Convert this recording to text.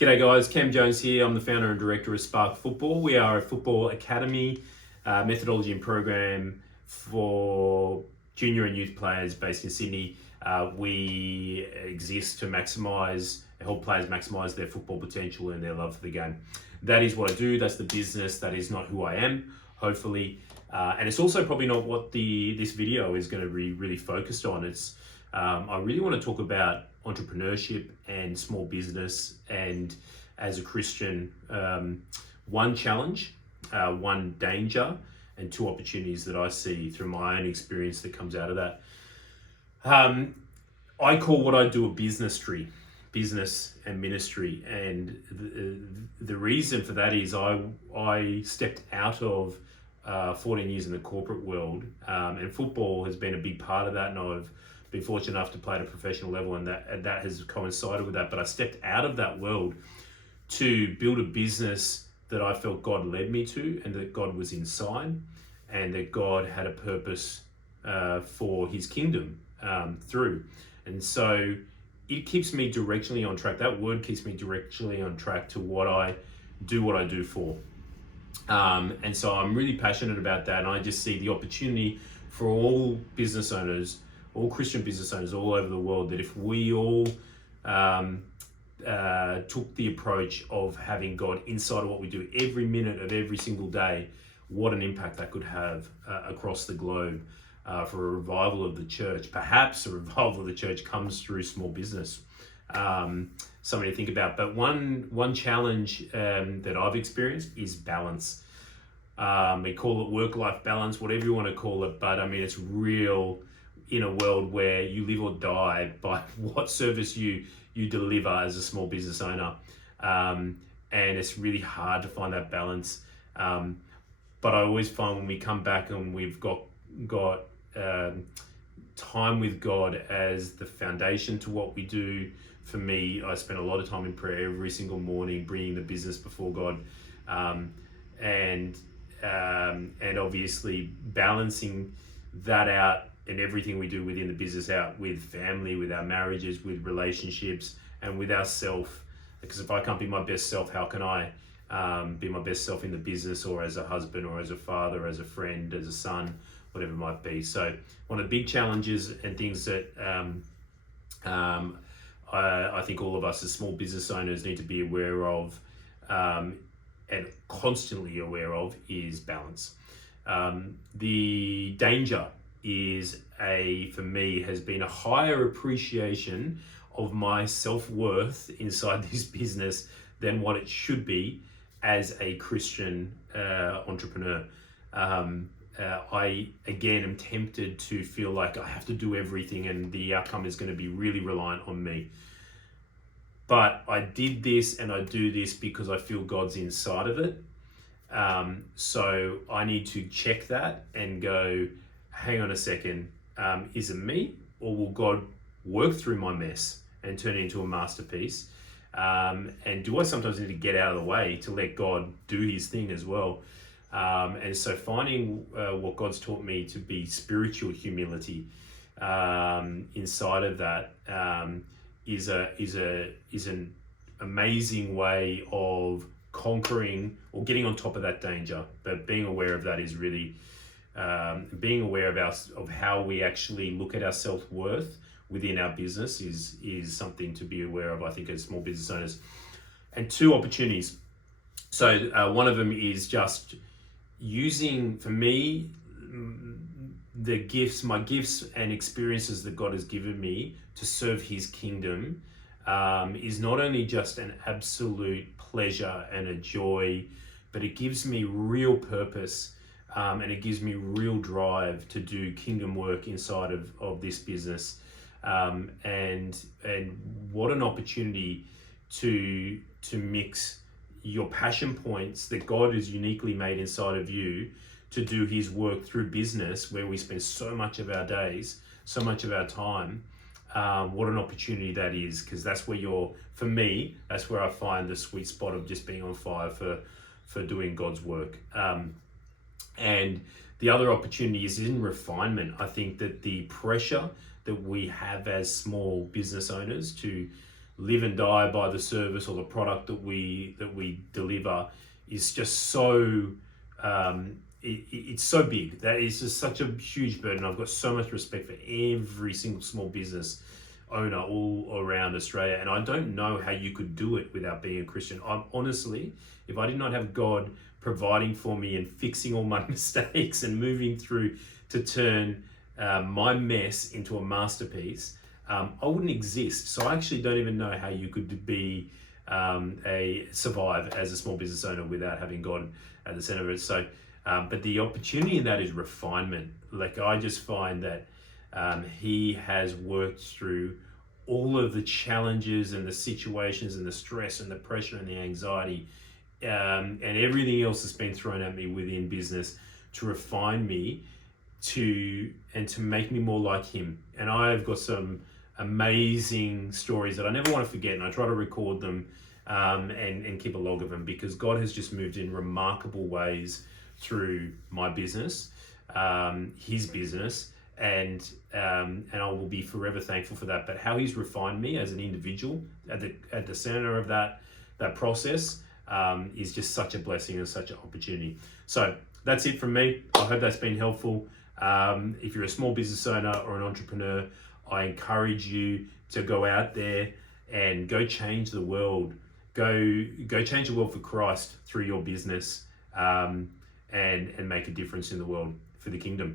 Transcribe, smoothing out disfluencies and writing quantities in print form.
G'day guys, Cam Jones here. I'm the founder and director of Spark Football. We are a football academy, methodology and program for junior and youth players based in Sydney. We exist to help players maximise their football potential and their love for the game. That is what I do, that's the business, that is not who I am, hopefully. And it's also probably not what this video is going to be really focused on. I really want to talk about entrepreneurship and small business, and as a Christian, one challenge, one danger, and two opportunities that I see through my own experience that comes out of that. I call what I do a business tree, business and ministry, and the reason for that is I stepped out of 14 years in the corporate world, and football has been a big part of that, and I've been fortunate enough to play at a professional level, and that has coincided with that. But I stepped out of that world to build a business that I felt God led me to, and that God was inside, and that God had a purpose for His kingdom through. And so it keeps me directionally on track. That word keeps me directionally on track to what I do for. And so I'm really passionate about that, and I just see the opportunity for all business owners, all Christian business owners all over the world, that if we all took the approach of having God inside of what we do every minute of every single day, what an impact that could have across the globe for a revival of the church. Perhaps a revival of the church comes through small business. Something to think about. But one challenge that I've experienced is balance. We call it work-life balance, whatever you want to call it, but I mean, it's real in a world where you live or die by what service you deliver as a small business owner. And it's really hard to find that balance. But I always find when we come back and we've got time with God as the foundation to what we do. For me, I spend a lot of time in prayer every single morning, bringing the business before God, and obviously balancing that out in everything we do within the business, out with family, with our marriages, with relationships, and with ourself. Because if I can't be my best self, how can I be my best self in the business, or as a husband, or as a father, as a friend, as a son, whatever it might be. So one of the big challenges and things that I think all of us as small business owners need to be aware of, and constantly aware of, is balance. The danger is for me, has been a higher appreciation of my self-worth inside this business than what it should be as a Christian entrepreneur. I, again, am tempted to feel like I have to do everything and the outcome is going to be really reliant on me. But I did this and I do this because I feel God's inside of it. So I need to check that and go, hang on a second, is it me, or will God work through my mess and turn it into a masterpiece? And do I sometimes need to get out of the way to let God do His thing as well? And so finding what God's taught me to be spiritual humility inside of that is an amazing way of conquering or getting on top of that danger. But being aware of that is really being aware of how we actually look at our self-worth within our business is something to be aware of, I think, as small business owners. And two opportunities. So one of them is just using, for me, my gifts and experiences that God has given me to serve His kingdom is not only just an absolute pleasure and a joy, but it gives me real purpose, and it gives me real drive to do kingdom work inside of this business. And what an opportunity to mix your passion points that God has uniquely made inside of you to do His work through business, where we spend so much of our days, so much of our time. What an opportunity that is, because that's where for me, that's where I find the sweet spot of just being on fire for doing God's work. And the other opportunity is in refinement. I think that the pressure that we have as small business owners to live and die by the service or the product that we deliver is just so it's so big. That is just such a huge burden. I've got so much respect for every single small business owner all around Australia, and I don't know how you could do it without being a Christian. I'm honestly, if I did not have God providing for me and fixing all my mistakes and moving through to turn my mess into a masterpiece, I wouldn't exist. So I actually don't even know how you could be survive as a small business owner without having God at the center of it. So, but the opportunity in that is refinement. Like, I just find that he has worked through all of the challenges and the situations and the stress and the pressure and the anxiety and everything else that's been thrown at me within business to refine me to make me more like him. And I've got some amazing stories that I never want to forget, and I try to record them and keep a log of them, because God has just moved in remarkable ways through my business, his business, and I will be forever thankful for that. But how he's refined me as an individual at the center of that process is just such a blessing and such an opportunity. So that's it from me. I hope that's been helpful. If you're a small business owner or an entrepreneur, I encourage you to go out there and go change the world. Go change the world for Christ through your business, and make a difference in the world for the kingdom.